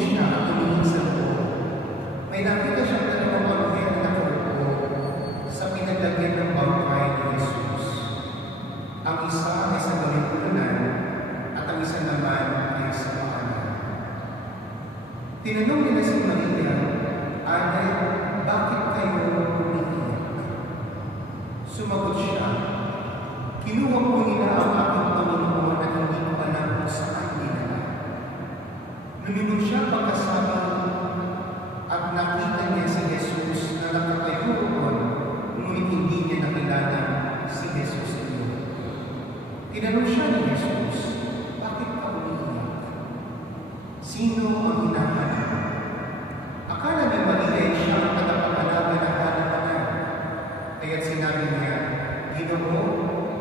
siya at tumingin sa loob. May nakita siyang dalawang anghel na nakaupo sa pinaglagyan ng bangkay ni Jesus. Ang isa ay sa balikunan at ang isa naman ay sa paanan. Tinanong nila si Maria, "Ate, bakit kayo umiiyak?" Sumagot siya, "Kinuha po nila ang aking Panginoon at hindi ko alam kung saan dinala." Lumingon siya pagkasabi at nakita niya si Jesus na nakatayo roon, ngunit hindi niya nakilala si Jesus iyon. Tinanong siya ni Jesus, "Bakit ka umiiyak? Sino ang hinahanap?" Akala ni Maria ay siya ang tagapagalaga ng halapanan. Kaya't sinabi niya, "Ginoo,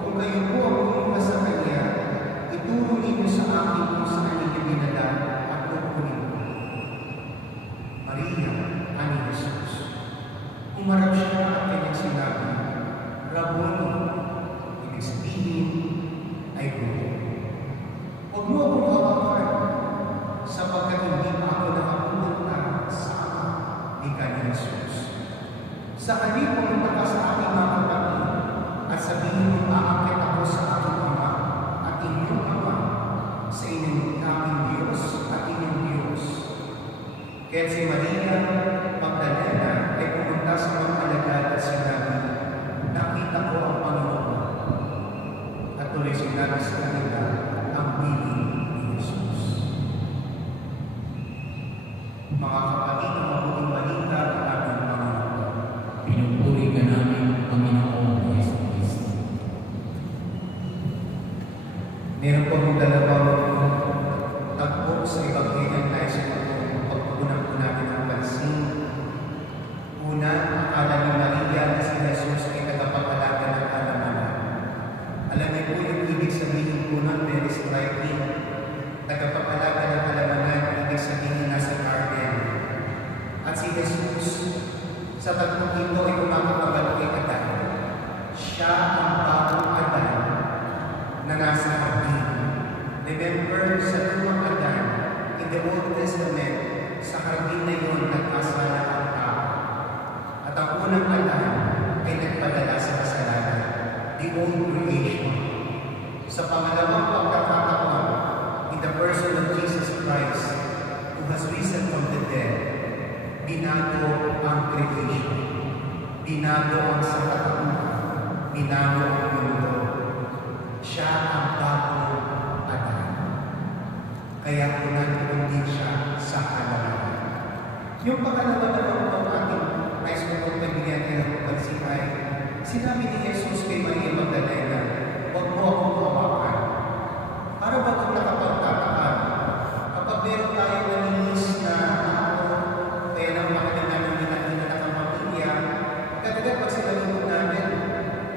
kung kayo po ang pumunta sa Kanya, ituro ninyo sa akin kung saan ninyo dinala at kukunin ko." Maria, ani Jesus. Umarap siya at kanyang sinabi, "Rabboni," ibig sabihin ay guro. "Huwag mo akong hawakan, sapagkat hindi pa ako nakapunta sa Ama," ika ni Jesus. "Sa halip pumunta ka sa aking mga kapatid at sabihin mong aakyat ako sa aking Ama at inyong Ama, sa inyong aking Diyos at inyong Diyos." Kaya si Maria Magdalena ay pumunta sa mga alagad at sinabi, "Nakita ko ang Panginoon." At tuloy sinabi sa kanila ang bilin ni Jesus. Mga kapatid, ang mabuting balita ng ating Panginoon. Pinupuri ka namin, Panginoon Yesu Cristo. Meron po akong dalawang tagpo sa Ebanghelyo na sa pagpupunan po natin ng pansin. Una, akala ni Maria na si Jesus ay tagapagalaga ng halamanan. Alam niyo po yung ibig sabihin po nun, very striking. Tagapagalaga ng halamanan, ibig sabihin nasa garden. At si Jesus, sa tatlong ito ay kumakapagalo kay Adan. Siya ang bagong Adan na nasa hardin. Remember, sa lumang Adan, in the Old Testament, sa hardin na yun, nagkasala ang tao. At ang unang Adan ay nagpadala sa kasalanan, the old creation. Sa pangalawang pagkakataon, in the person of Jesus Christ, who has risen from the dead, binago ang creation, binago ang sangkatauhan, binago ang mundo. Siya ang bagong Adan. Kaya kunan din siya sa halamanan. Yung pangalawa naman ng ating nais mo kung pagbigyan niya ng pagpansin ay, sinabi ni Jesus kay Maria Magdalena, "Huwag mo akong hawakan." Para ba kung nakapagtataka, kapag meron tayong naninis na ako, kaya nang makita namin hinahina na ng pamilya, kadagat pag sinalunod namin,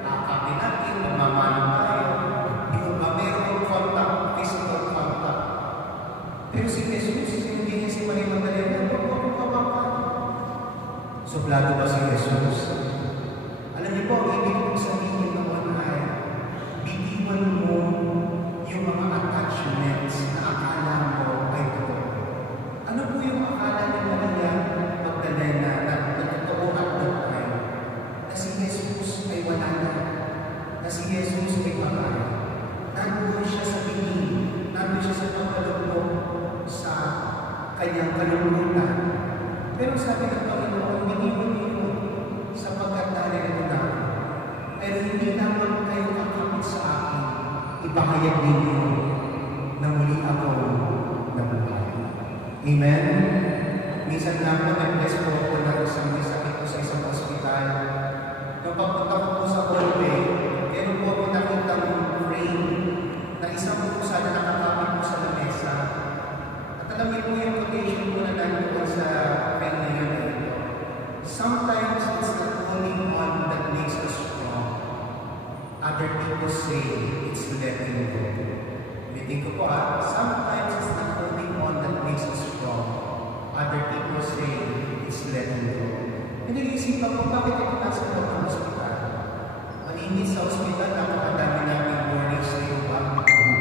akapin natin, magmamalang tayo, yung meron contact, physical contact. Pero si Jesus, hindi niya si Maria Magdalena, "Huwag mo akong hawakan." Suplado ba si Jesus? Alam niyo po, ang ibig kong sabihin naman ay, bitiwan mo yung mga attachments na akala mo ay totoo. Ano po yung akala ni Maria Magdalena na totoo at totoo? Na si Jesus ay wala na si Jesus ay patay. Nandun siya sa piling, nandun siya sa pagkalugmok sa kanyang kalungkutan. Pero sabi ng Panginoon, biniwan niyo yun sapagkat narito na. Pero hindi naman kayo kakapit sa akin, ipahayag ninyo na muli ako nabuhay. Amen? Minsan lang po nag-bless po ako na isang sakit ko sa isang ospital. Nung pagpunta ko po sa Colbe, meron po ako nakitang frame na isang po sana nakakapit po sa lamesa. At alam niyo po yung quotation po na nandun sa frame na yun. Sometimes it's the holding on that makes us strong. Other people say it's letting go. Ulitin ko po sometimes it's the holding on that makes us strong. Other people say it's letting go. And nag-iisipan ko, bakit ito nasa loob ng hospital? Malinis sa hospital, napakadami namin warnings na yung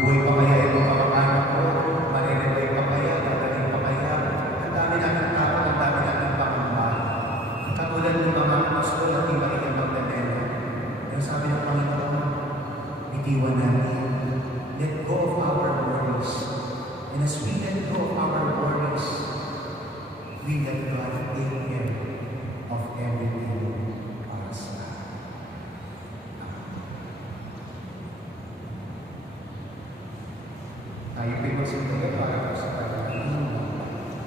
buhay pa kaya ito kapag-anak ko, marireday pa kaya, gagaling pa kaya. We that God take care of everything para sa atin. Tayo pinagsunod para po sa pag